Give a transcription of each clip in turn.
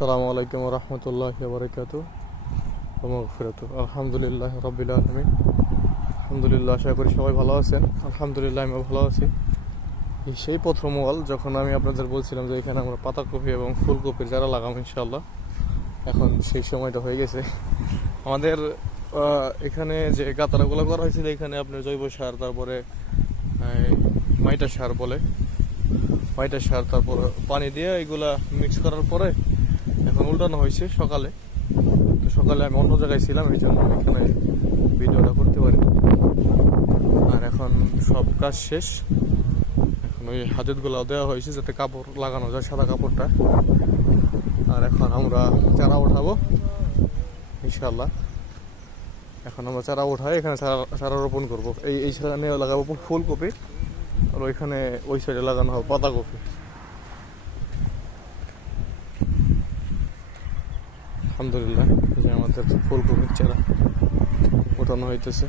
আসসালামু আলাইকুম ওয়া রাহমাতুল্লাহি ওয়া বারাকাতুহু ওয়া মাগফিরাতুহু। আলহামদুলিল্লাহি রাব্বিল আলামিন। আলহামদুলিল্লাহ, আশা করি সবাই ভালো আছেন। আলহামদুলিল্লাহ, আমি ভালো আছি। সেই প্রথম ওয়াল যখন আমি আপনাদের বলছিলাম যে এখানে আমরা পাতাকপি এবং ফুলকপির চারা লাগাবো ইনশাআল্লাহ, এখন সেই সময়টা হয়ে গেছে। আমাদের এখানে যে গাতারাগুলো করা হয়েছিল, এখানে আপনার জৈব সার, তারপরে মাইটা সার বলে, মাইটা সার, তারপর পানি দিয়ে এগুলা মিক্স করার পরে এখন উল্টানো হয়েছে সকালে। তো সকালে আমি অন্য জায়গায় ছিলাম, এই জন্য এখানে ভিডিওটা করতে পারি। আর এখন সব কাজ শেষ, এখন ওই হাজতগুলো দেওয়া হয়েছে যাতে কাপড় লাগানো যায়, সাদা কাপড়টা। আর এখন আমরা চারা উঠাবো ইনশাল্লাহ। এখন আমরা চারা উঠাই, এখানে চারা রোপণ করবো। এই সামনে লাগাবো ফুলকপি, আর ওইখানে ওই সাইডে লাগানো হবে পাতাকপি। আলহামদুলিল্লাহ, যে আমাদের ফুলকপির চারা ওঠানো হইতেছে।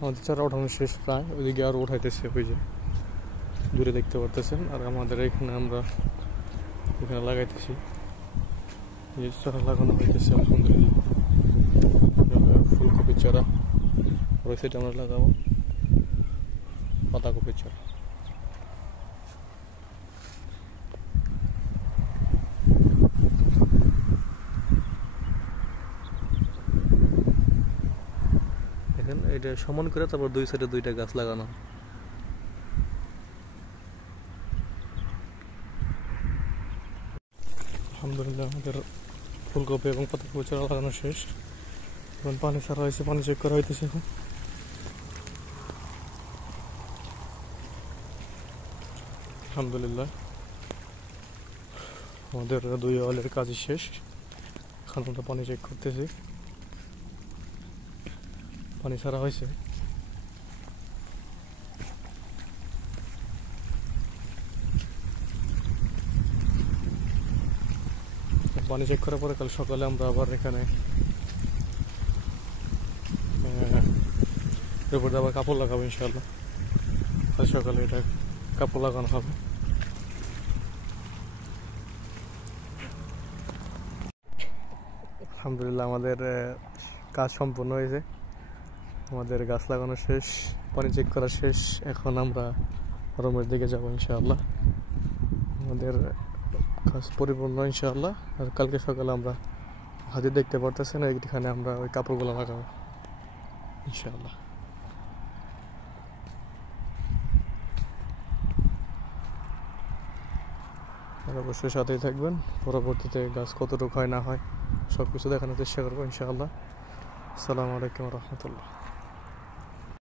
আমাদের চারা ওঠানো শেষ প্রায়, ওইদিকে আরো উঠাইতেছে, ওই যে দূরে দেখতে পারতেছেন। আর আমাদের এখানে আমরা এখানে লাগাইতেছি, এই চারা লাগানো হইতেছে আলহামদুলিল্লাহ। ফুলকপির চারা, ওই সাইডে আমরা লাগাবো পাতাকপির চারা। দেখেন, এটা সমান করে তারপর দুই সাইডে দুইটা গাছ লাগানো। আলহামদুলিল্লাহ, আমাদের ফুলকপি এবং পাতাকপি চারা লাগানো শেষ। এখন পানি ছাড়া হয়েছে, পানি চেক করা হইতেছে এখন। আলহামদুলিল্লাহ, আমাদের দুই ওয়ালের কাজ শেষ। এখন আমরা পানি চেক করতেছি, পানি ছাড়া হয়েছে। পানি চেক করার পরে কাল সকালে আমরা আবার এখানে এরপরে আবার কাপড় লাগাবো ইনশাআল্লাহ। কাল সকালে এটা কাপড় লাগানো হবে। আলহামদুলিল্লাহ, আমাদের কাজ সম্পূর্ণ হয়েছে। আমাদের গাছ লাগানো শেষ, পানি চেক করা শেষ। এখন আমরা রুমের দিকে যাবো ইনশাআল্লাহ। আমাদের কাজ পরিপূর্ণ ইনশাআল্লাহ। আর কালকে সকালে আমরা হাজির দেখতে পারতেছেন, এইখানে আমরা ওই কাপড়গুলো লাগাবো ইনশাআল্লাহ। আর অবশ্যই সাথেই থাকবেন, পরবর্তীতে গাছ কতটুকু হয় না হয় সব কিছু দেখানোর চেষ্টা করবো ইনশাআল্লাহ। আসসালামু আলাইকুম ওয়া রাহমাতুল্লাহ।